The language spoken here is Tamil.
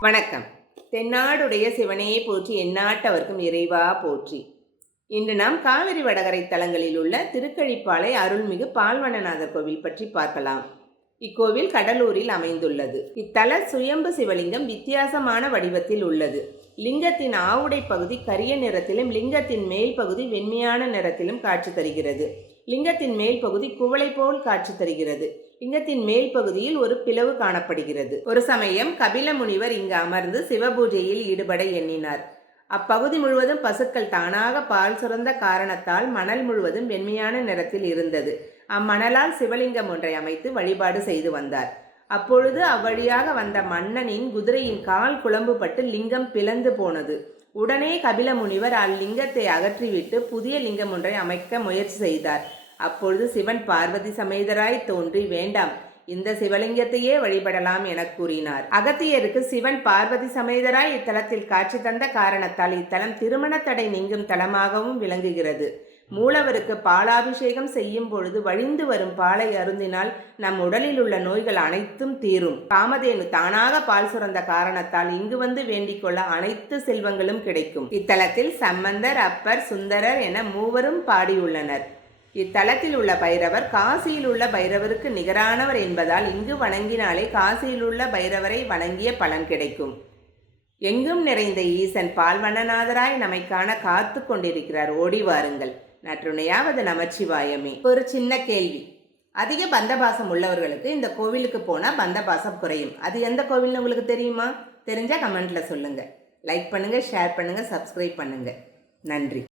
வணக்கம். தென்னாடுடைய சிவனையே போற்றி எந்நாட்டவர்க்கும் இறைவா போற்றி. இன்று நாம் காவிரி வடகரை தலங்களில் உள்ள திருக்கழிப்பாலை அருள்மிகு பால்வனநாதர் கோவில் பற்றி பார்க்கலாம். இக்கோவில் கடலூரில் அமைந்துள்ளது. இத்தல சுயம்பு சிவலிங்கம் வித்தியாசமான வடிவத்தில் உள்ளது. லிங்கத்தின் ஆவுடை பகுதி கரிய நிறத்திலும் லிங்கத்தின் மேல் பகுதி வெண்மையான நிறத்திலும் காட்சி தருகிறது. லிங்கத்தின் மேல் பகுதி குவளை போல் காட்சி தருகிறது. லிங்கத்தின் மேல் பகுதியில் ஒரு பிளவு காணப்படுகிறது. ஒரு சமயம் கபில முனிவர் இங்கு அமர்ந்து சிவபூஜையில் ஈடுபட எண்ணினார். அப்பகுதி முழுவதும் பசுக்கள் தானாக பால் சுரந்த காரணத்தால் மணல் முழுவதும் வெண்மையான நிறத்தில் இருந்தது. அம்மணலால் சிவலிங்கம் ஒன்றை அமைத்து வழிபாடு செய்து வந்தார். அப்பொழுது அவ்வழியாக வந்த மன்னனின் குதிரையின் கால் குழம்புபட்டு லிங்கம் பிளந்து போனது. உடனே கபில முனிவர் அல்லிங்கத்தை அகற்றிவிட்டு புதிய லிங்கம் ஒன்றை அமைக்க முயற்சி செய்தார். அப்பொழுது சிவன் பார்வதி சமேதராய் தோன்றி வேண்டாம் இந்த சிவலிங்கத்தையே வழிபடலாம் என கூறினார். அகத்தியருக்கு சிவன் பார்வதி சமேதராய் இத்தலத்தில் காட்சி தந்த காரணத்தால் இத்தலம் திருமண தடை நீங்கும் தலமாகவும் விளங்குகிறது. மூலவருக்கு பாலாபிஷேகம் செய்யும் பொழுது வழிந்து வரும் பாலை அருந்தினால் நம் உடலில் உள்ள நோய்கள் அனைத்தும் தீரும். காமதேனு தானாக பால் சுரந்த காரணத்தால் இங்கு வந்து வேண்டிக் கொள்ள அனைத்து செல்வங்களும் கிடைக்கும். இத்தலத்தில் சம்பந்தர் அப்பர் சுந்தரர் என மூவரும் பாடியுள்ளனர். இத்தலத்தில் உள்ள பைரவர் காசியில் உள்ள பைரவருக்கு நிகரானவர் என்பதால் இங்கு வணங்கினாலே காசியில் உள்ள பைரவரை வணங்கிய பலன் கிடைக்கும். எங்கும் நிறைந்த ஈசன் பால்வண்ணநாதராய் நமைக்கான காத்து கொண்டிருக்கிறார். ஓடி வாருங்கள். நற்றுணையாவது நமச்சிவாயமே. ஒரு சின்ன கேள்வி. அதிக பந்தபாசம் உள்ளவர்களுக்கு இந்த கோவிலுக்கு போனால் பந்தபாசம் குறையும். அது எந்த கோவில்னு உங்களுக்கு தெரியுமா? தெரிஞ்சால் கமெண்ட்டில் சொல்லுங்கள் லைக் பண்ணுங்கள் ஷேர் பண்ணுங்கள் சப்ஸ்கிரைப் பண்ணுங்கள் நன்றி.